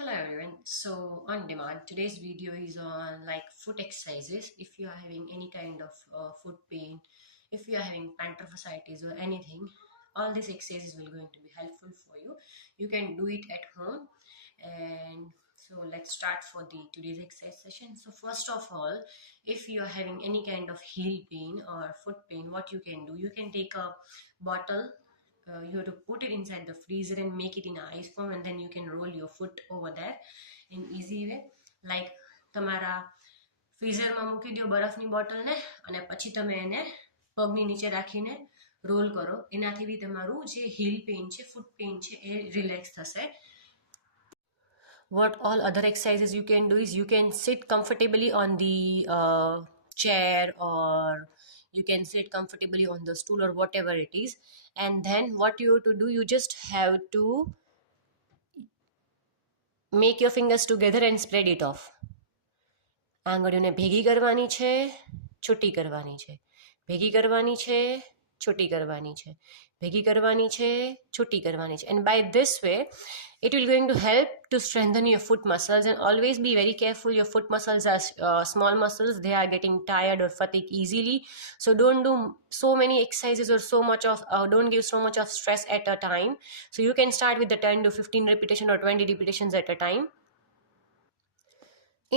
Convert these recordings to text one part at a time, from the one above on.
Hello everyone. So on demand, today's video is on like foot exercises. If you are having any kind of foot pain, if you are having plantar fasciitis or anything, all these exercises will going to be helpful for you. You can do it at home. And so let's start for the today's exercise session. So first of all, if you are having any kind of heel pain or foot pain, what you can do, you can take a bottle. You have to put it inside the freezer and make it in ice form, and then you can roll your foot over there in easy way. Like તમારા ફ્રીઝરમાં મૂકી દો બરફની બોટલને અને પછી તમે એને પગની નીચે રાખીને રોલ કરો. એનાથી બી તમારું જે હીલ પેઇન છે, ફૂટ પેઇન છે, એ રિલેક્સ થશે. What all other exercises you can do is you can sit comfortably on the chair, or you can sit comfortably on the stool, or whatever it is. And then what you have to do, you just have to make your fingers together and spread it off. આંગળીઓને ભેગી કરવાની છે, છૂટી કરવાની છે, ભેગી કરવાની છે, છૂટી કરવાની છે, ભેગી કરવાની છે, છૂટી કરવાની છે. And by this way it will going to help to strengthen your foot muscles. And always be very careful, your foot muscles are small muscles, they are getting tired or fatigued easily. So don't do so many exercises or so much of don't give so much of stress at a time. So you can start with the 10 to 15 repetition or 20 repetitions at a time.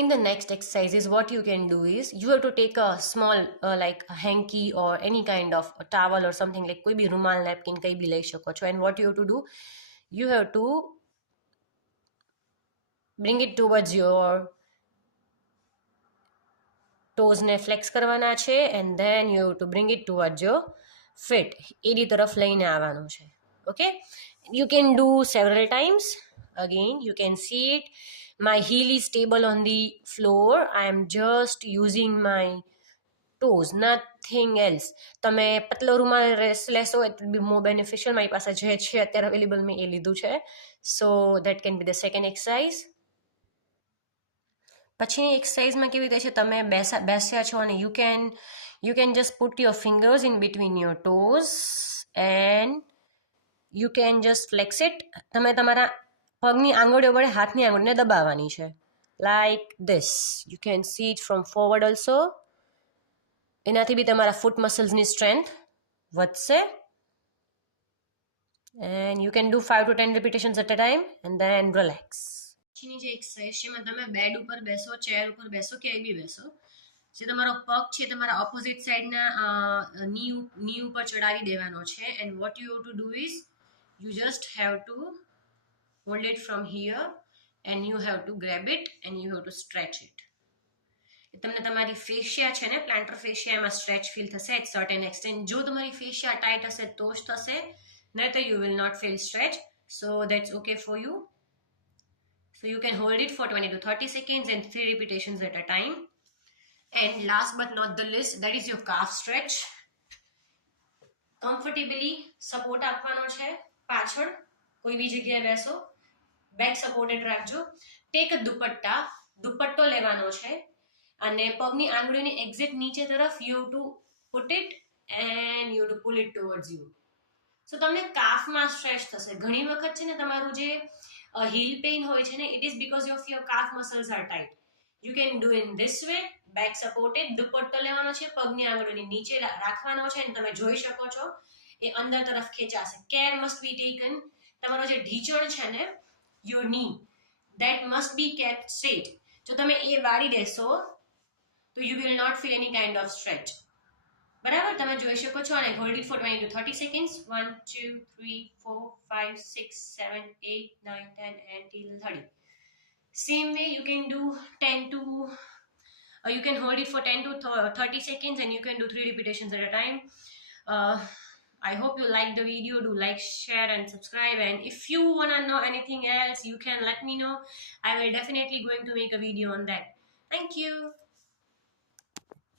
In the next exercises, what you can do is you have to take a small like a hanky or any kind of a towel or something, like koi bhi rumal, napkin, kai bhi lai shako છો. And what you have to do, you have to bring it towards your toes ને flex કરવાના છે, and then you have to bring it towards your feet. એની તરફ લઈને આવવાનું છે. Okay, you can do several times. Again, you can see it. My heel is stable on the floor. I am just using my toes, nothing else. તમે પતલો રૂમાલ લેશો, it will be more beneficial. મારી પાસે જે છે અત્યારે available મેં એ લીધું છે. So that can be the second exercise. પછીની એક્સરસાઇઝમાં કેવી રીતે છે, તમે બેસ્યા છો અને you can just put your fingers in between your toes and you can just flex it. તમે તમારા પગની આંગળીઓ વડે હાથની આંગળીને દબાવવાની છે, like this. You can see it from forward also. એનાથી બી તમારા ફૂટ મસલ્સની સ્ટ્રેન્થ વધશે. And you can do 5 to 10 repetitions at a time and then relax. પછીની જે એક્સરસાઇઝ છે, એમાં તમે બેડ ઉપર બેસો, ચેર ઉપર બેસો, ક્યાંય બી બેસો. જે તમારો પગ છે તમારા ઓપોઝિટ સાઈડના ની ઉપર ચડાવી દેવાનો છે. And what you have to do is you just have to hold it from here and you have to grab it and you have to stretch it. તમને તમારી ફેશિયા છે ને, પ્લાન્ટર ફેશિયા, એમાં સ્ટ્રેચ ફીલ થશે એટ સર્ટેન એક્સટેન્ટ. જો તમારી ફેશિયા tight હશે તો જ થશે, નહીં તો you will not feel stretch. So that's okay for you. So you can hold it for 20 to 30 seconds and 3 repetitions at a time. And last but not the least, that is your calf stretch. Comfortably support આપવાનો છે, પાછળ કોઈ બી જગ્યાએ બેસો, back supported રાખજો. Take a દુપટ્ટો લેવાનો છે અને પગની આંગળીની એક્ઝેક્ટ નીચે તરફ you have to put it and you have to pull it towards you. So તમને કાફમાં સ્ટ્રેચ થશે. ઘણી વખત છે ને તમારું જે heel pain હોય છે ને, it is because of your calf muscles are tight. You can do in this way, back supported. દુપટ્ટો લેવાનો છે, પગની આંગળીની નીચે રાખવાનો છે અને તમે જોઈ શકો છો એ અંદર તરફ ખેંચાશે. Care must be taken. તમારો જે ઢીચણ છે ને, your knee, that must be kept straight. જો તમે એ વાળી દેશો તો you will not feel any kind of stretch. બરાબર, તમે જોઈ શકો છો. અને hold it for 20 to 30 seconds. 1 2 3 4 5 6 7 8 9 10 until 30. Same way you can do 10 to you can hold it for 10 to 30 seconds and you can do 3 repetitions at a time. I hope you like the video. Do like, share and subscribe. And if you want to know anything else, you can let me know. I will definitely going to make a video on that. Thank you.